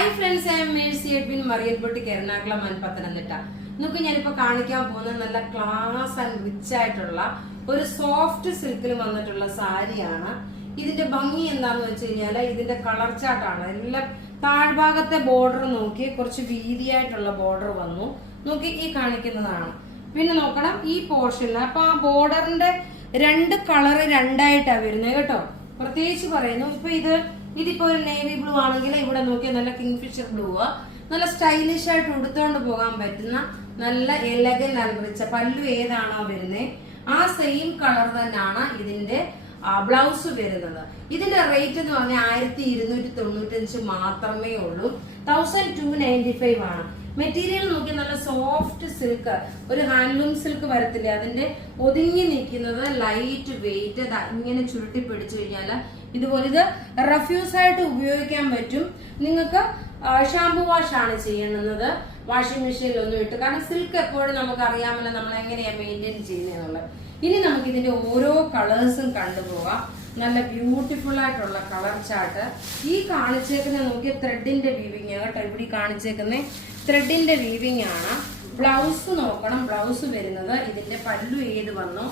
Hi friends, I am Mercy Edwin Mariyal boutique Ernakulam and Pathanamthitta. നിങ്ങൾക്ക് ഞാനിപ്പോ കാണിക്കാൻ പോകുന്ന നല്ല ക്ലാസ് ആൻഡ് റിച്ച് ആയിട്ടുള്ള ഒരു സോഫ്റ്റ് സിൽക്കിൽ വന്നിട്ടുള്ള സാരിയാണ്. ഇതിന്റെ ഭംഗി എന്താന്ന് വെച്ച് കഴിഞ്ഞാല് ഇതിന്റെ കളർ ചാർട്ടാണ്. എല്ലാം താഴ്ഭാഗത്തെ ബോർഡർ നോക്കി കുറച്ച് വീതിയായിട്ടുള്ള ബോർഡർ വന്നു നോക്കി ഈ കാണിക്കുന്നതാണ്. പിന്നെ നോക്കണം ഈ പോർഷനിൽ അപ്പൊ ആ ബോർഡറിന്റെ രണ്ട് കളറ് രണ്ടായിട്ടാണ് വരുന്നത് കേട്ടോ. പ്രത്യേകിച്ച് പറയുന്നു, ഇതിപ്പോ ഒരു നേവി ബ്ലൂ ആണെങ്കിൽ ഇവിടെ നോക്കിയാൽ നല്ല കിങ്ഫിഷർ ബ്ലൂ, നല്ല സ്റ്റൈലിഷ് ആയിട്ട് ഉടുത്തോണ്ട് പോകാൻ പറ്റുന്ന നല്ല എലഗൻ അലറിച്ച പല്ലു ഏതാണോ വരുന്നത് ആ സെയിം കളർ തന്നെയാണ് ഇതിന്റെ ബ്ലൗസ് വരുന്നത്. ഇതിന്റെ റേറ്റ് എന്ന് പറഞ്ഞാൽ 1295 മാത്രമേ ഉള്ളൂ. 1295 ആണ്. മെറ്റീരിയൽ നോക്കി നല്ല സോഫ്റ്റ് സിൽക്ക്, ഒരു ഹാൻഡ്ലൂം സിൽക്ക് വരത്തില്ല, അതിന്റെ ഒതുങ്ങി നിൽക്കുന്നത് ലൈറ്റ് വെയിറ്റ്. ഇങ്ങനെ ചുരുട്ടി പിടിച്ചു കഴിഞ്ഞാൽ ഇതുപോലെ ഇത് റഫ്യൂസ് ആയിട്ട് ഉപയോഗിക്കാൻ പറ്റും. നിങ്ങൾക്ക് ഷാംപൂ വാഷ് ആണ് ചെയ്യുന്നത്, വാഷിംഗ് മെഷീനിൽ ഒന്നും ഇട്ട്. കാരണം സിൽക്ക് എപ്പോഴും നമുക്ക് അറിയാമല്ലോ നമ്മൾ എങ്ങനെയാ മെയിൻറ്റെയിൻ ചെയ്യുന്നത്. ഇനി നമുക്ക് ഇതിന്റെ ഓരോ കളേഴ്സും കണ്ടുപോകാം. നല്ല ബ്യൂട്ടിഫുൾ ആയിട്ടുള്ള കളർ ചാർട്ട്. ഈ കാണിച്ചേക്കുന്ന നോക്കിയ ത്രെഡിന്റെ വീവിങ് കേട്ടോ. ഇവിടെ കാണിച്ചേക്കുന്ന ത്രെഡിന്റെ വീവിങ് ആണ്. ബ്ലൗസ് നോക്കണം. ബ്ലൗസ് വരുന്നത് ഇതിന്റെ പല്ലു ഏത് വന്നോ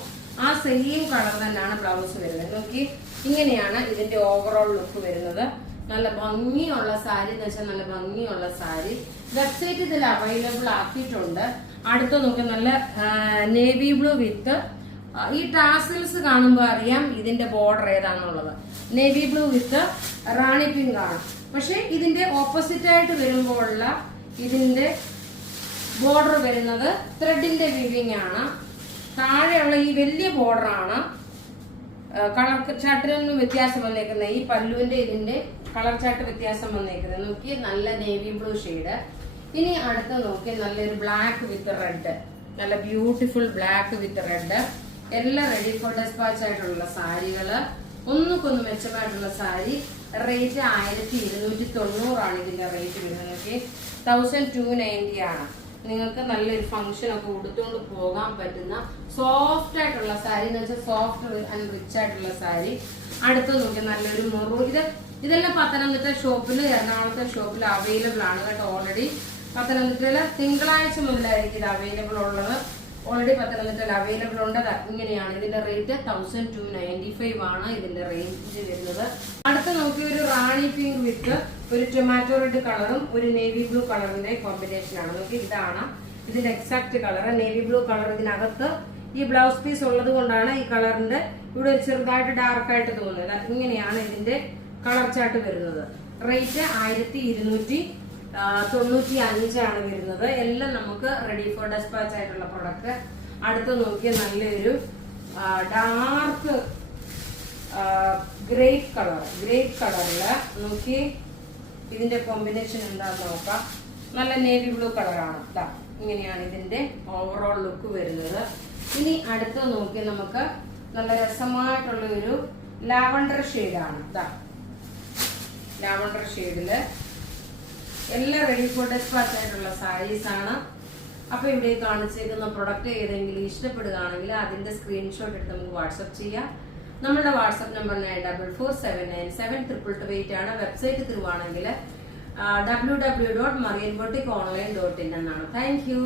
ആ സെയിം കളർ തന്നെയാണ് ബ്ലൗസ് വരുന്നത്. നോക്കി ഇങ്ങനെയാണ് ഇതിന്റെ ഓവറോൾ ലുക്ക് വരുന്നത്. നല്ല ഭംഗിയുള്ള സാരി എന്ന് വെച്ചാൽ നല്ല ഭംഗിയുള്ള സാരി. വെബ്സൈറ്റ് ഇതിൽ അവൈലബിൾ ആക്കിയിട്ടുണ്ട്. അടുത്ത നോക്കി നല്ല നേവി ബ്ലൂ വിത്ത് ഈ ടാസൽസ് കാണുമ്പോൾ അറിയാം ഇതിന്റെ ബോർഡർ ഏതാണെന്നുള്ളത്. Navy blue with rani pink ആണ്. പക്ഷെ ഇതിന്റെ ഓപ്പോസിറ്റ് ആയിട്ട് വരുമ്പോഴുള്ള ഇതിന്റെ ബോർഡർ വരുന്നത് ത്രെഡിന്റെ വീവിങ് ആണ്. താഴെയുള്ള ഈ വലിയ ബോർഡർ ആണ് കളർ ചാർട്ടിനൊന്നും വ്യത്യാസം വന്നേക്കുന്നത്. ഈ പല്ലുവിന്റെ ഇതിന്റെ കളർ ചാർട്ട് വ്യത്യാസം വന്നേക്കുന്നത്. നോക്കി നല്ല നേവി ബ്ലൂ ഷെയ്ഡ്. ഇനി അടുത്ത നോക്കി നല്ലൊരു ബ്ലാക്ക് വിത്ത് റെഡ്, നല്ല ബ്യൂട്ടിഫുൾ ബ്ലാക്ക് വിത്ത് റെഡ്. എല്ലാം റെഡി ഫോർ ഡെസ്പാച്ച് ആയിട്ടുള്ള സാരികള്, ഒന്നുകൊന്ന് മെച്ചമായിട്ടുള്ള സാരി. റേറ്റ് 1290 ആണ് ഇതിന്റെ റേറ്റ് വരുന്നത്. 1290 ആണ്. നിങ്ങൾക്ക് നല്ലൊരു ഫംഗ്ഷൻ ഒക്കെ ഉടുത്തുകൊണ്ട് പോകാൻ പറ്റുന്ന സോഫ്റ്റ് ആയിട്ടുള്ള സാരി എന്ന് വെച്ചാൽ സോഫ്റ്റ് ആൻഡ് റിച്ച് ആയിട്ടുള്ള സാരി. അടുത്ത് നോക്കി നല്ലൊരു മെറൂൺ. ഇതെല്ലാം പത്തനംതിട്ട ഷോപ്പിൽ, എറണാകുളത്തെ ഷോപ്പിൽ അവൈലബിൾ ആണ് കേട്ടോ. ഓൾറെഡി പത്തനംതിട്ടയില് തിങ്കളാഴ്ച മുതലായിരിക്കും ഇത് അവൈലബിൾ ഉള്ളത്. ഓൾറെഡി പത്തനംതിട്ടയിൽ അവൈലബിൾ ഉണ്ട്. ഇങ്ങനെയാണ് ഇതിന്റെ റേറ്റ്. 1295 ആണ് ഇതിന്റെ റേഞ്ച് വരുന്നത്. അടുത്ത നോക്കി ഒരു റാണി പിങ്ക് വിത്ത് ഒരു ടൊമാറ്റോ റെഡ് കളറും ഒരു നേവി ബ്ലൂ കളറിന്റെ കോമ്പിനേഷൻ ആണ്. നോക്കി ഇതാണ് ഇതിന്റെ exact colour. Navy blue colour ഇതിനകത്ത് ഈ ബ്ലൗസ് പീസ് ഉള്ളത് കൊണ്ടാണ് ഈ കളറിന്റെ ഇവിടെ ഒരു ചെറുതായിട്ട് ഡാർക്ക് ആയിട്ട് തോന്നുന്നത്. ഇങ്ങനെയാണ് ഇതിന്റെ കളർ ചാർട്ട് വരുന്നത്. റേറ്റ് 1295 ആണ് വരുന്നത്. എല്ലാം നമുക്ക് റെഡി ഫോർ ഡെസ്പാച്ച് ആയിട്ടുള്ള പ്രൊഡക്റ്റ്. അടുത്ത് നോക്കിയ നല്ലൊരു ഡാർക്ക് ഗ്രേപ്പ് കളറില് നോക്കി ഇതിന്റെ കോമ്പിനേഷൻ എന്താന്ന് നോക്കാം. നല്ല നേവി ബ്ലൂ കളറാണ്. ഇങ്ങനെയാണ് ഇതിന്റെ ഓവറോൾ ലുക്ക് വരുന്നത്. ഇനി അടുത്ത് നോക്കി നമുക്ക് നല്ല രസമായിട്ടുള്ള ഒരു ലാവണ്ടർ ഷെയ്ഡാണ്. ലാവണ്ടർ ഷെയ്ഡില് എല്ലാം റെഡി ഫോർ ഡെസ്പാച്ച് ആയിട്ടുള്ള സാരീസ് ആണ്. അപ്പൊ ഇവിടെ കാണിച്ചേക്കുന്ന പ്രൊഡക്റ്റ് ഏതെങ്കിലും ഇഷ്ടപ്പെടുകയാണെങ്കിൽ അതിന്റെ സ്ക്രീൻഷോട്ട് എടുത്ത് നമുക്ക് വാട്സപ്പ് ചെയ്യാം. നമ്മുടെ വാട്സപ്പ് നമ്പർ 9447972228 ആണ്. വെബ്സൈറ്റ് തരുവാണെങ്കിൽ www.marianboutiqueonline.in എന്നാണ്. Thank you.